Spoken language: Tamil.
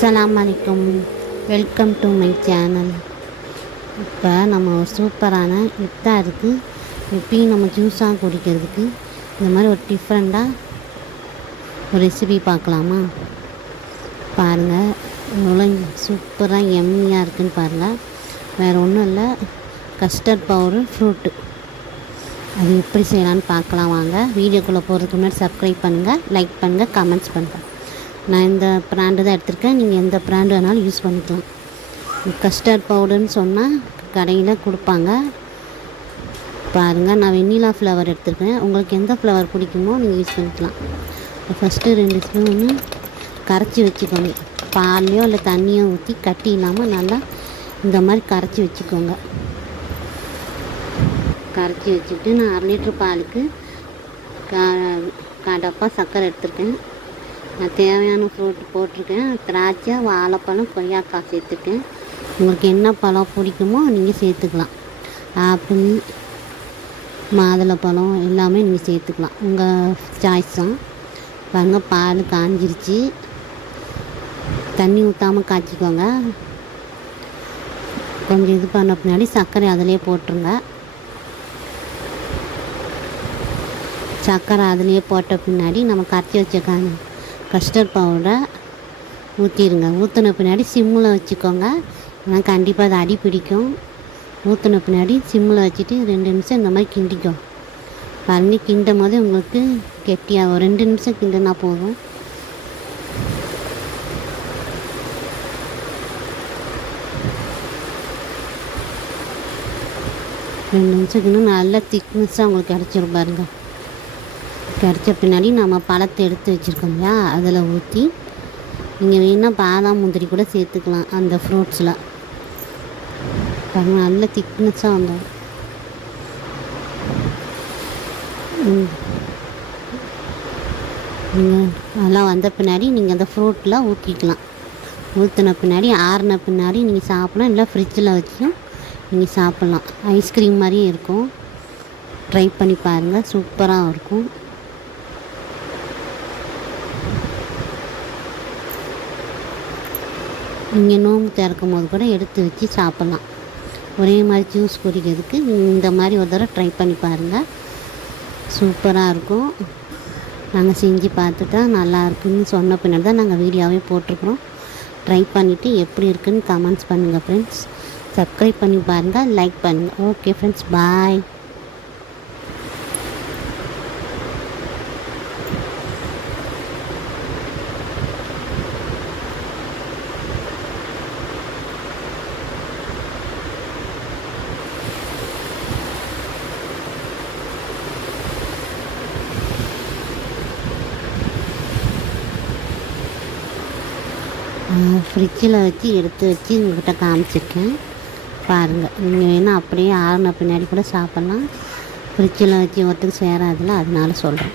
அஸ்ஸலாமு அலைக்கும். Welcome to my channel. இப்போ நம்ம ஒரு சூப்பரான இஃப்தாருக்கு எப்பயும் நம்ம ஜூஸாக குடிக்கிறதுக்கு இந்த மாதிரி ஒரு டிஃப்ரெண்ட்டாக ஒரு ரெசிபி பார்க்கலாமா? பாருங்கள், இவ்வளோ சூப்பராக எம்மியாக இருக்குதுன்னு பாருங்கள். வேறு ஒன்றும் இல்லை, கஸ்டர்ட் பவுடர் ஃப்ரூட்டு. அது எப்படி செய்யலான்னு பார்க்கலாம் வாங்க. வீடியோக்குள்ளே போகிறதுக்கு முன்னாடி சப்ஸ்கிரைப் பண்ணுங்கள், லைக் பண்ணுங்கள், கமெண்ட்ஸ் பண்ணுங்கள். நான் இந்த ப்ராண்டு தான் எடுத்திருக்கேன், நீங்கள் எந்த ப்ராண்டு வேணாலும் யூஸ் பண்ணிக்கலாம். கஸ்டர்ட் பவுடர்னு சொன்னால் கடையில் கொடுப்பாங்க. பாருங்கள், நான் வெண்ணிலா ஃப்ளவர் எடுத்துருக்கேன். உங்களுக்கு எந்த ஃப்ளவர் பிடிக்குமோ நீங்கள் யூஸ் பண்ணிக்கலாம். ஃபஸ்ட்டு 2 ஸ்பூனு கரைச்சி வச்சுக்கோங்க. பால்லையோ இல்லை தண்ணியோ ஊற்றி கட்டி இல்லாமல் நல்லா இந்த மாதிரி கரைச்சி வச்சுக்கோங்க. கரைச்சி வச்சுட்டு நான் 1/2 லிட்டர் பாலுக்கு டப்பா சர்க்கரை எடுத்துருக்கேன். நான் தேவையான ஃப்ரூட் போட்டிருக்கேன். திராட்சை, வாழைப்பழம், கொய்யாக்காய் சேர்த்துருக்கேன். உங்களுக்கு என்ன பழம் பிடிக்குமோ நீங்கள் சேர்த்துக்கலாம். ஆப்பிள், மாதுளப்பழம் எல்லாமே நீங்கள் சேர்த்துக்கலாம், உங்கள் சாய்ஸ் தான். பாருங்கள், பால் காஞ்சிருச்சு. தண்ணி ஊற்றாமல் காய்ச்சிக்கோங்க. கொஞ்சம் இது பண்ண பின்னாடி சர்க்கரை அதிலே போட்டுருங்க. சர்க்கரை அதிலே போட்ட பின்னாடி நம்ம கரைச்சி வச்ச கஸ்டர்ட் பவுடரை ஊற்றிடுங்க. ஊற்றின பின்னாடி சிம்மில் வச்சுக்கோங்க, ஏன்னா கண்டிப்பாக அது அடி பிடிக்கும். ஊற்றின பின்னாடி சிம்மில் வச்சுட்டு 2 நிமிஷம் இந்த மாதிரி கிண்டிக்கும். பாருங்கள், கிண்டும் போது உங்களுக்கு கெட்டியாக 2 நிமிஷம் கிண்டுனா போதும். ரெண்டு நிமிஷம் கிண்டும் நல்லா திக்னஸாக உங்களுக்கு கிடச்சிரும். பாருங்கள், கிடச்ச பின்னாடி நம்ம பழத்தை எடுத்து வச்சுருக்கோம் இல்லையா, அதில் ஊற்றி நீங்கள் வேணால் பாதாம் முந்திரி கூட சேர்த்துக்கலாம். அந்த ஃப்ரூட்ஸில் பாருங்கள், நல்ல திக்னஸாக வந்துடும். நீங்கள் அதெல்லாம் வந்த பின்னாடி நீங்கள் அந்த ஃப்ரூட்டில் ஊற்றிக்கலாம். ஊற்றின பின்னாடி ஆறின பின்னாடி நீங்கள் சாப்பிடலாம், இல்லை ஃப்ரிட்ஜில் வச்சும் நீங்கள் சாப்பிட்லாம். ஐஸ்கிரீம் மாதிரியே இருக்கும். ட்ரை பண்ணி பாருங்கள், சூப்பராக இருக்கும். நீங்கள் நோம்பு திறக்கும் போது கூட எடுத்து வச்சு சாப்பிட்லாம். ஒரே மாதிரி ஜூஸ் குடிக்கிறதுக்கு இந்த மாதிரி ஒரு தடவை ட்ரை பண்ணி பாருங்கள், சூப்பராக இருக்கும். நாங்கள் செஞ்சு பார்த்துட்டா நல்லா இருக்குதுன்னு சொன்ன பின்னாடி தான் நாங்கள் வீடியோவே போட்டிருக்குறோம். ட்ரை பண்ணிவிட்டு எப்படி இருக்குதுன்னு கமெண்ட்ஸ் பண்ணுங்கள் ஃப்ரெண்ட்ஸ். சப்ஸ்கிரைப் பண்ணி பாருங்கள், லைக் பண்ணுங்கள். ஓகே ஃப்ரெண்ட்ஸ், பாய். ஃப்ரிட்ஜில் வச்சு எடுத்து வச்சு உங்கள்கிட்ட காமிச்சிருக்கேன். பாருங்கள், நீங்கள் வேணால் அப்படியே ஆறின பின்னாடி கூட சாப்பிட்லாம். ஃப்ரிட்ஜில் வச்சு ஒருத்தருக்கு சேராதில்ல, அதனால சொல்கிறேன்.